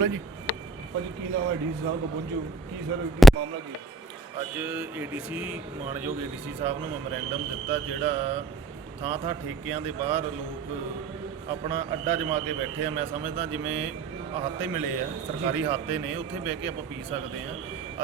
ਬੋਲੋ ਜੀ। ਭਾਜੀ ਕੀ ਨਾਮ ਹੈ? ਡੀ ਸਾਹਿਬ ਕੋ ਪਹੁੰਚੋ ਕੀ ਸਰ ਕੀ ਮਾਮਲਾ ਕੀ? ਅੱਜ ਏਡੀਸੀ ਮਾਨਯੋਗ ਏਡੀਸੀ ਸਾਹਿਬ ਨੂੰ ਮੈਮੋਰੈਂਡਮ ਦਿੱਤਾ ਜਿਹੜਾ ਥਾਂ ਥਾਂ ਠੇਕਿਆਂ ਦੇ ਬਾਹਰ ਲੋਕ ਆਪਣਾ ਅੱਡਾ ਜਮਾ ਕੇ ਬੈਠੇ ਆ। ਮੈਂ ਸਮਝਦਾ ਜਿਵੇਂ ਹਾਤੇ ਮਿਲੇ ਆ ਸਰਕਾਰੀ ਹਾਤੇ ਨੇ ਉੱਥੇ ਬਹਿ ਕੇ ਆਪਾਂ ਪੀ ਸਕਦੇ ਆ।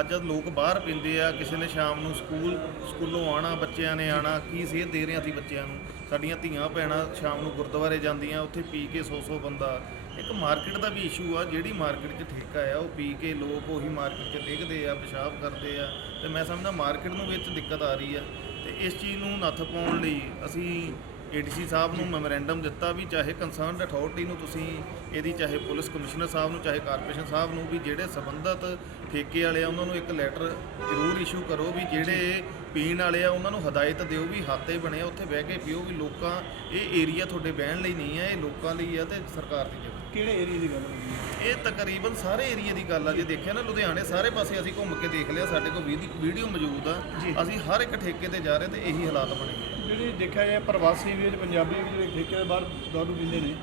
ਅੱਜ ਜਦ ਲੋਕ ਬਾਹਰ ਪੀਂਦੇ ਆ ਕਿਸੇ ਨੇ ਸ਼ਾਮ ਨੂੰ ਸਕੂਲ ਸਕੂਲੋਂ ਆਣਾ ਬੱਚਿਆਂ ਨੇ ਆਣਾ ਕੀ ਸੇਧ ਦੇ ਰਹੇ ਆ ਅਸੀਂ ਬੱਚਿਆਂ ਨੂੰ? ਸਾਡੀਆਂ ਧੀਆਂ ਭੈਣਾਂ ਸ਼ਾਮ ਨੂੰ ਗੁਰਦੁਆਰੇ ਜਾਂਦੀਆਂ ਉੱਥੇ ਪੀ ਕੇ 100-100 ਬੰਦਾ ਇੱਕ ਮਾਰਕੀਟ ਦਾ ਵੀ ਇਸ਼ੂ ਆ, ਜਿਹੜੀ ਮਾਰਕੀਟ 'ਚ ਠੇਕਾ ਆ, ਉਹ ਪੀ ਕੇ ਲੋਕ ਉਹੀ ਮਾਰਕੀਟ 'ਚ ਡਿੱਗਦੇ ਆ, ਪਿਸ਼ਾਬ ਕਰਦੇ ਆ ਤੇ ਮੈਂ ਸਮਝਦਾ ਮਾਰਕੀਟ ਨੂੰ ਵਿੱਚ ਦਿੱਕਤ ਆ ਰਹੀ ਆ ਤੇ ਇਸ ਚੀਜ਼ ਨੂੰ ਨੱਥ ਪਾਉਣ ਲਈ ਅਸੀਂ ਏਡੀਸੀ ਸਾਹਿਬ ਨੂੰ ਮੈਮੋਰੈਂਡਮ ਦਿੱਤਾ ਵੀ ਚਾਹੇ ਕੰਸਰਨਡ ਅਥਾਰਟੀ ਨੂੰ ਤੁਸੀਂ ਇਹਦੀ ਚਾਹੇ ਪੁਲਿਸ ਕਮਿਸ਼ਨਰ ਸਾਹਿਬ ਨੂੰ ਚਾਹੇ ਕਾਰਪੋਰੇਸ਼ਨ ਸਾਹਿਬ ਨੂੰ ਵੀ ਜਿਹੜੇ ਸੰਬੰਧਤ ਠੇਕੇ ਵਾਲੇ ਆ ਉਹਨਾਂ ਨੂੰ ਇੱਕ ਲੈਟਰ ਜ਼ਰੂਰ ਇਸ਼ੂ ਕਰੋ ਵੀ ਜਿਹੜੇ ਪੀਣ ਵਾਲੇ ਆ ਉਹਨਾਂ ਨੂੰ ਹਦਾਇਤ ਦਿਓ ਵੀ ਹਾਤੇ ਬਣੇ ਆ ਉੱਥੇ ਬਹਿ ਕੇ ਪੀਓ ਵੀ ਲੋਕਾਂ ਇਹ ਏਰੀਆ ਤੁਹਾਡੇ ਬਹਿਣ ਲਈ ਨਹੀਂ ਹੈ ਇਹ ਲੋਕਾਂ ਲਈ ਆ ਤੇ ਸਰਕਾਰ ਦੀ ਜਗ੍ਹਾ ਕਿਹੜੇ ਏਰੀਆ ਦੀ ਗੱਲ ਹੈ ਇਹ ਤਕਰੀਬਨ ਸਾਰੇ ਏਰੀਆ ਦੀ ਗੱਲ ਆ ਜੇ ਦੇਖਿਆ ਨਾ ਲੁਧਿਆਣੇ ਸਾਰੇ ਪਾਸੇ ਅਸੀਂ ਘੁੰਮ ਕੇ ਦੇਖ ਲਿਆ ਸਾਡੇ ਕੋਲ ਵੀਡੀਓ ਮੌਜੂਦ ਆ। ਅਸੀਂ ਹਰ ਇੱਕ ਠੇਕੇ ਤੇ ਜਾ ਰਹੇ ਤੇ ਇਹੀ ਹਾਲਾਤ ਬਣੇ। ਜਿਹੜੇ ਦੇਖਿਆ ਜਾਏ ਪ੍ਰਵਾਸੀ ਵੀ ਤੇ ਪੰਜਾਬੀ ਵੀ ਜਿਹੜੇ ਠੇਕੇ ਦੇ ਬਾਹਰ ਦਾਰੂ ਪੀਂਦੇ ਨੇ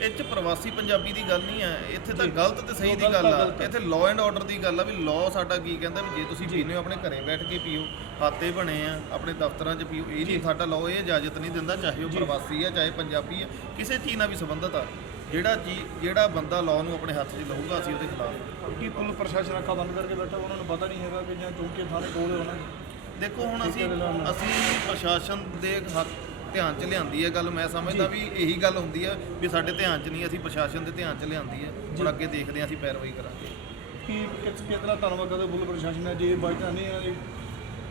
ਇਹ ਚ ਪ੍ਰਵਾਸੀ ਪੰਜਾਬੀ ਦੀ ਗੱਲ ਨਹੀਂ ਆ ਇੱਥੇ ਤਾਂ ਜੀ। ਗਲਤ ਤੇ ਸਹੀ ਦੀ ਗੱਲ ਆ। ਇੱਥੇ ਲਾਅ ਐਂਡ ਆਰਡਰ ਦੀ ਗੱਲ ਆ ਵੀ ਲਾਅ ਸਾਡਾ ਕੀ ਕਹਿੰਦਾ ਵੀ ਜੇ ਤੁਸੀਂ ਪੀਨੇ ਹੋ ਆਪਣੇ ਘਰੇ ਬੈਠ ਕੇ ਪੀਓ ਹਾਤੇ ਬਣੇ ਆ ਆਪਣੇ ਦਫ਼ਤਰਾਂ 'ਚ ਪੀਓ ਇਹ ਨਹੀਂ ਸਾਡਾ ਲਾਅ ਇਹ ਇਜਾਜ਼ਤ ਨਹੀਂ ਦਿੰਦਾ ਚਾਹੇ ਉਹ ਪ੍ਰਵਾਸੀ ਆ ਚਾਹੇ ਪੰਜਾਬੀ ਆ ਕਿਸੇ ਚੀਜ਼ ਨਾਲ ਵੀ ਸੰਬੰਧਤ ਆ। ਜਿਹੜਾ ਜੀ ਜਿਹੜਾ ਬੰਦਾ ਲਾਅ ਨੂੰ ਆਪਣੇ ਹੱਥ 'ਚ ਲਊਗਾ ਅਸੀਂ ਉਹਦੇ ਖਿਲਾਫ। ਕੀ ਪੁਲਿਸ ਪ੍ਰਸ਼ਾਸਨ ਅੱਖਾਂ ਬੰਦ ਕਰਕੇ ਬੈਠਾ ਉਹਨਾਂ ਨੂੰ ਪਤਾ ਨਹੀਂ ਹੈਗਾ ਕਿ ਜਾਂ ਚੌਂਕੇ ਥਾਣੇ ਕੋਲ ਹੋਣਾ ਦੇਖੋ ਹੁਣ ਅਸੀਂ। ਅਸੀਂ ਪ੍ਰਸ਼ਾਸਨ ਦੇ ਹੱਥ ਧਿਆਨ 'ਚ ਲਿਆਂਦੀ ਹੈ ਗੱਲ ਮੈਂ ਸਮਝਦਾ ਵੀ ਇਹੀ ਗੱਲ ਹੁੰਦੀ ਹੈ ਵੀ ਸਾਡੇ ਧਿਆਨ 'ਚ ਨਹੀਂ ਅਸੀਂ ਪ੍ਰਸ਼ਾਸਨ ਦੇ ਧਿਆਨ 'ਚ ਲਿਆਂਦੀ ਹੈ। ਹੁਣ ਅੱਗੇ ਦੇਖਦੇ ਹਾਂ ਅਸੀਂ ਪੈਰਵਾਈ ਕਰਾਂਗੇ। ਕੀ ਕਿਸ ਕਿਤਨਾ ਧੰਨਵਾਦ ਕਰਦੇ ਪੁਲਿਸ ਪ੍ਰਸ਼ਾਸਨ ਨੇ ਜੇ ਬਾਈ ਤਾਂ ਨਹੀਂ ਹੈ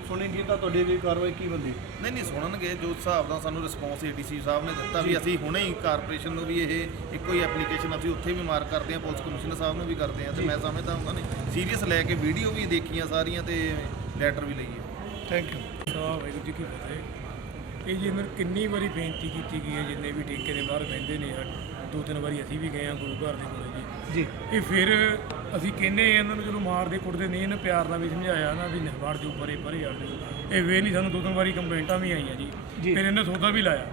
ਸੁਣੇਗੀ ਤਾਂ ਤੁਹਾਡੀ ਵੀ ਕਾਰਵਾਈ ਕੀ ਬੰਦੀ ਨਹੀਂ ਨਹੀਂ ਸੁਣਨਗੇ। ਜੋ ਹਿਸਾਬ ਨਾਲ ਸਾਨੂੰ ਰਿਸਪੌਂਸ ਏਡੀਸੀ ਸਾਹਿਬ ਨੇ ਦਿੱਤਾ ਵੀ ਅਸੀਂ ਹੁਣੇ ਹੀ ਕਾਰਪੋਰੇਸ਼ਨ ਨੂੰ ਵੀ ਇਹ ਇੱਕੋ ਹੀ ਐਪਲੀਕੇਸ਼ਨ ਅਸੀਂ ਉੱਥੇ ਵੀ ਮਾਰਕ ਕਰਦੇ ਹਾਂ ਪੁਲਿਸ ਕਮਿਸ਼ਨਰ ਸਾਹਿਬ ਨੂੰ ਵੀ ਕਰਦੇ ਹਾਂ ਤੇ ਮੈਂ ਸਮਝਦਾ ਉਹਨਾਂ ਨੇ ਸੀਰੀਅਸ ਲੈ ਕੇ ਵੀਡੀਓ ਵੀ ਦੇਖੀਆਂ ਸਾਰੀਆਂ ਤੇ ਲੈਟਰ ਵੀ ਲਈ ਹੈ ਥੈਂਕ ਯੂ ਸਾਹਿਬ ਵਾਹਿਗੁਰੂ ਜੀ ਕੀ ਫਤਿਹ। ਇਹ ਜੀ ਮੇਰੇ ਕਿੰਨੀ ਵਾਰੀ ਬੇਨਤੀ ਕੀਤੀ ਗਈ ਹੈ ਜਿੰਨੇ ਵੀ ਠੇਕੇ ਦੇ ਬਾਹਰ ਬਹਿੰਦੇ ਨੇ ਦੋ ਤਿੰਨ ਵਾਰੀ ਅਸੀਂ ਵੀ ਗਏ ਆ ਗੁਰੂ ਘਰ ਦੇ ਕੋਲੇ ਜੀ। ਜੀ। ਇਹ ਫਿਰ ਅਸੀਂ ਕਹਿੰਦੇ ਆ ਇਹਨਾਂ ਨੂੰ ਜਦੋਂ ਮਾਰਦੇ ਕੁੱਟਦੇ ਨਹੀਂ ਇਹਨਾਂ ਪਿਆਰ ਨਾਲ ਵੀ ਸਮਝਾਇਆ ਨਾ ਵੀ ਨਿਵਾੜ ਜੋ ਪਰੇ ਪਰੇ ਜਾਓ ਇਹ ਵੇ ਨਹੀਂ ਸਾਨੂੰ ਦੋ ਤਿੰਨ ਵਾਰੀ ਕੰਪਲੇਂਟਾਂ ਵੀ ਆਈਆਂ ਜੀ। ਜੀ। ਫਿਰ ਇਹਨੇ ਸੌਦਾ ਵੀ ਲਾਇਆ।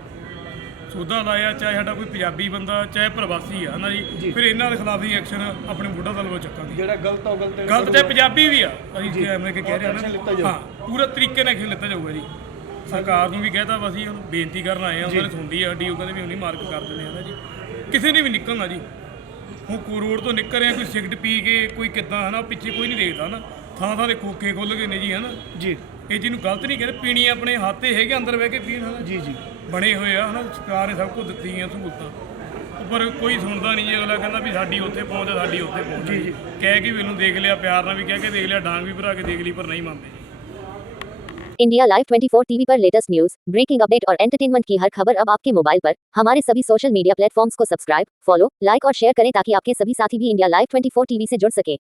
ਸੌਦਾ ਲਾਇਆ ਚਾਹੇ ਸਾਡਾ ਕੋਈ ਪੰਜਾਬੀ ਬੰਦਾ ਚਾਹੇ ਪ੍ਰਵਾਸੀ ਆ ਹਨਾ ਜੀ। ਫਿਰ ਇਹਨਾਂ ਦੇ ਖਿਲਾਫ ਵੀ ਐਕਸ਼ਨ ਆਪਣੇ ਬੁੱਢਾ ਦਲ ਵੱਲੋਂ ਚੱਕਾਂਗੇ। ਜਿਹੜਾ ਗਲਤ ਉਹ ਗਲਤ ਹੈ। ਗਲਤ ਤੇ ਪੰਜਾਬੀ ਵੀ ਆ ਅਸੀਂ ਜੀ। ਕੈਮਰੇ ਕੇ ਕਹਿ ਰਹੇ ਹਾਂ। ਹਾਂ ਪੂਰੇ ਤਰੀਕੇ ਨਾਲ ਖਿਲ ਲਿੱਤਾ ਜਾਊਗਾ ਜੀ। ਸਰਕਾਰ ਨੂੰ ਵੀ ਕਹਿਤਾ ਵਾ ਅਸੀਂ ਉਹਨੂੰ ਬੇਨਤੀ ਕਰਨ ਆਏ ਆ ਉਹਨਾਂ ਨੇ ਸੁਣਦੀ ਆ ਸਾਡੀ ਉਹ ਕਹਿੰਦੇ ਵੀ ਉਹਨੀ ਮਾਰਕ ਕਰ ਦਿੰਦੇ ਆ ਨਾ ਜੀ? ਕਿਸੇ ਨੇ ਵੀ ਨਿਕਲਣਾ ਜੀ। ਹੁਣ ਕੋ ਰੋਡ ਤੋਂ ਨਿਕਲ ਰਿਹਾ ਕੋਈ ਸਿਗਰਟ ਪੀ ਕੇ ਕੋਈ ਕਿੱਦਾਂ ਹਨਾ? ਪਿੱਛੇ ਕੋਈ ਨਹੀਂ ਦੇਖਦਾ ਨਾ ਥਾਂ ਥਾਂ ਦੇ ਖੋਖੇ ਖੁੱਲ ਗਏ ਨੇ ਜੀ ਹਨਾ? ਜੀ। ਇਹ ਜਿਹਨੂੰ ਗਲਤ ਨਹੀਂ ਕਹਿੰਦੇ ਪੀਣੀ ਆਪਣੇ ਹੱਥੇ ਹੈਗੇ ਅੰਦਰ ਬਹਿ ਕੇ ਪੀਣ ਹਨਾ ਜੀ ਜੀ ਬਣੇ ਹੋਏ ਆ ਹਨਾ ਸਰਕਾਰ ਨੇ ਸਭ ਕੁਝ ਦਿੱਤੀਆਂ ਸਹੂਲਤਾਂ ਪਰ ਕੋਈ ਸੁਣਦਾ ਨਹੀਂ ਜੀ ਅਗਲਾ ਕਹਿੰਦਾ ਵੀ ਸਾਡੀ ਉੱਥੇ ਪਹੁੰਚ ਆ, ਸਾਡੀ ਉੱਥੇ ਪਹੁੰਚ ਆ ਜੀ, ਜੀ। ਕਹਿ ਕੇ ਵੀ ਇਹਨੂੰ ਦੇਖ ਲਿਆ ਪਿਆਰ ਨਾਲ ਵੀ ਕਹਿ ਕੇ ਦੇਖ ਲਿਆ ਡਾਂਗ ਵੀ ਭਰਾ ਕੇ ਦੇਖ ਲਈ ਪਰ ਨਹੀਂ ਮੰਨਦੇ ਜੀ इंडिया लाइव 24 टीवी पर लेटेस्ट न्यूज ब्रेकिंग अपडेट और एंटरटेनमेंट की हर खबर अब आपके मोबाइल पर हमारे सभी सोशल मीडिया प्लेटफॉर्म्स को सब्सक्राइब फॉलो लाइक और शेयर करें ताकि आपके सभी साथी भी इंडिया लाइव 24 टीवी से जुड़ सके